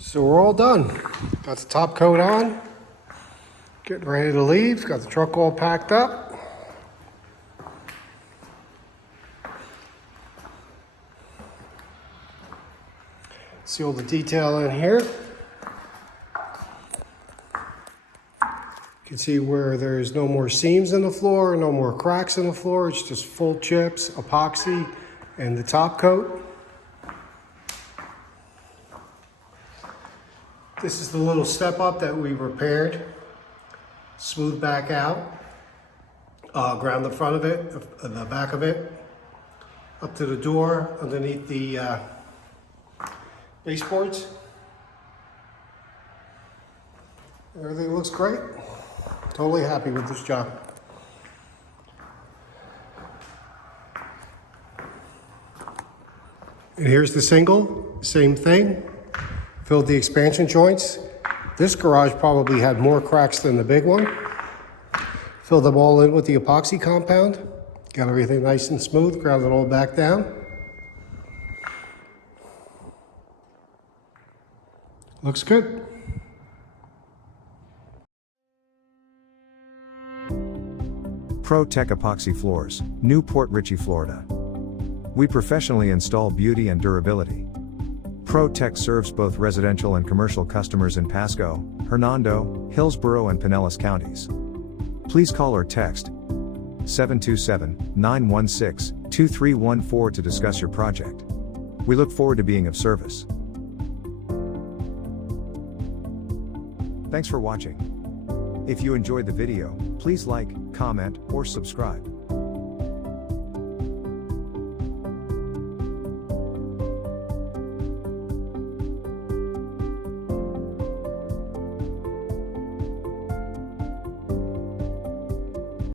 So we're all done. Got the top coat on. Getting ready to leave. Got the truck all packed up. See all the detail in here. You can see where there's no more seams in the floor, no more cracks in the floor. It's just full chips, epoxy, and the top coat. This is the little step up that we repaired. Smooth back out. Ground the front of it, the back of it, up to the door, underneath the baseboards. Everything looks great. Totally happy with this job. And here's the single, same thing. Filled the expansion joints. This garage probably had more cracks than the big one. Filled them all in with the epoxy compound. Got everything nice and smooth, ground it all back down. Looks good. Pro Tech Epoxy Floors, Newport, Richey, Florida. We professionally install beauty and durability. Pro Tech serves both residential and commercial customers in Pasco, Hernando, Hillsborough, and Pinellas counties. Please call or text 727-916-2314 to discuss your project. We look forward to being of service. Thanks for watching. If you enjoyed the video, please like, comment, or subscribe.